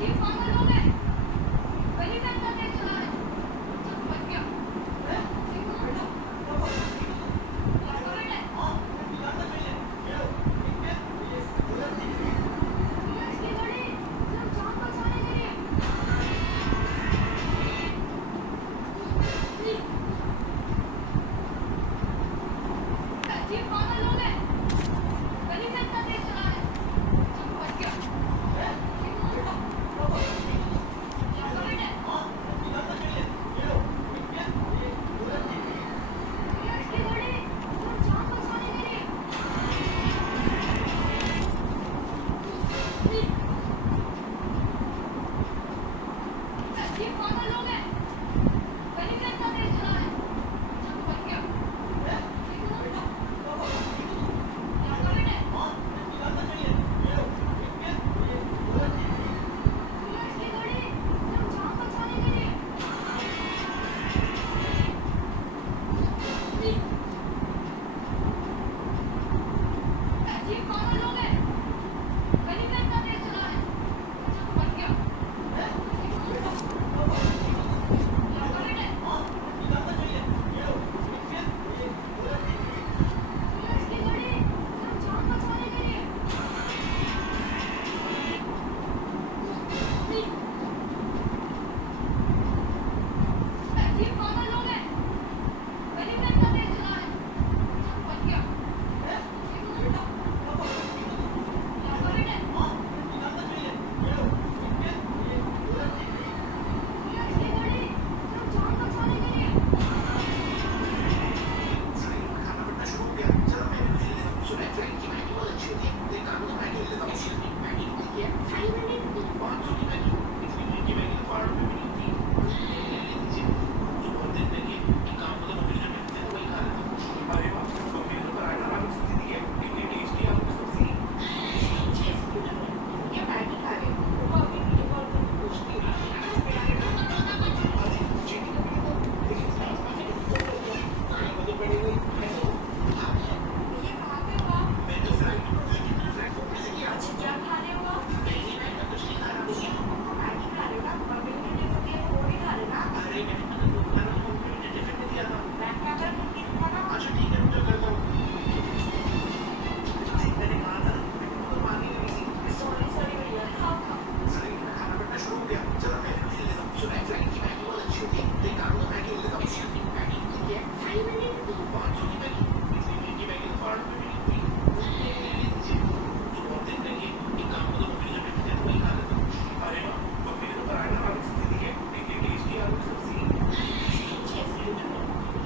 ये पागल हो गए। गली में अंदर तेज चला रहे। चल बच गया। देखो बेटा, लड़का बेटा इसकी गाड़ी सिर्फ जान बचाने के लिए। ये पागल हो गए। गली में अंदर तेज चला रहे। चल बच गया। देखो बेटा, लड़का बेटा इसकी गाड़ी सिर्फ जान बचाने के लिए। ये पागल हो गए। गली में अंदर तेज चला रहे। चल बच गया। देखो बेटा, लड़का बेटा इसकी गाड़ी सिर्फ जान बचाने के लिए। ये पागल हो गए। गली में अंदर तेज चला रहे। चल बच गया। देखो बेटा, लड़का बेटा इसकी गाड़ी सिर्फ जान बचाने के लिए। ये पागल हो गए। गली में अंदर तेज चला रहे। चल बच गया। देखो बेटा, लड़का बेटा इसकी गाड़ी सिर्फ जान बचाने के लिए। ये कहाँ पे हुआ? क्या खाने हुआ? मैगी खा रहे हो ना? मम्मी ने जो दिया वो नहीं खा रहे ना? मैं क्या कर दूँगी खाना? सॉरी भैया, खाओ खाओ।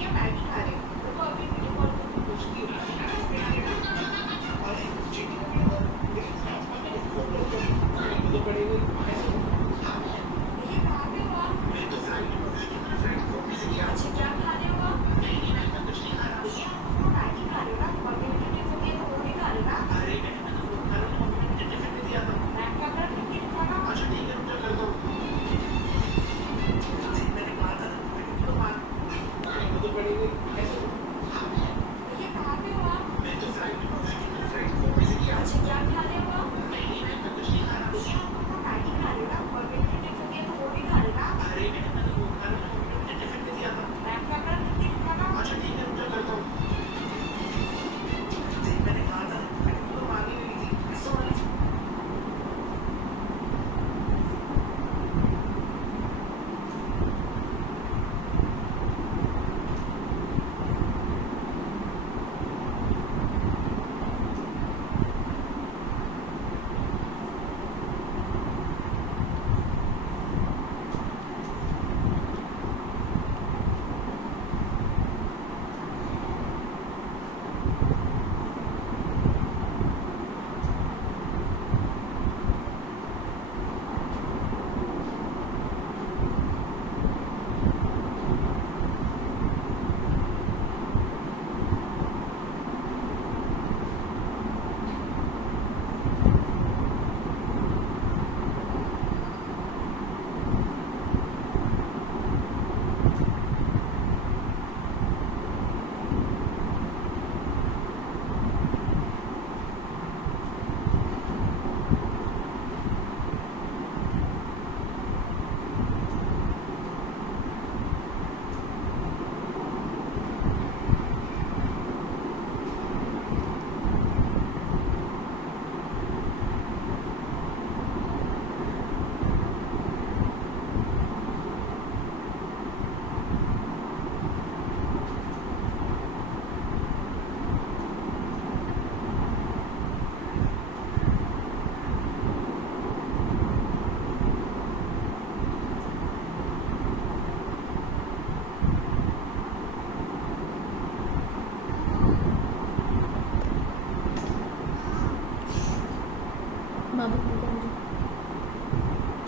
ये मैगी खा रहे हो? रुको अभी वीडियो कॉल करके पूछती हूँ। ये कहाँ पे हुआ? क्या खाने हुआ? मैगी खा रहे हो ना? मम्मी ने जो दिया वो नहीं खा रहे ना? मैं क्या कर दूँगी खाना? ये कहाँ पे हुआ? क्या खाने हुआ? मैगी खा रहे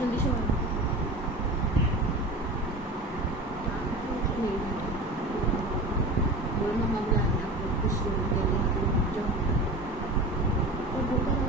condition बोलना मामला है आप लोग कुछ लोग के लिए आप लोग जो तो वो कर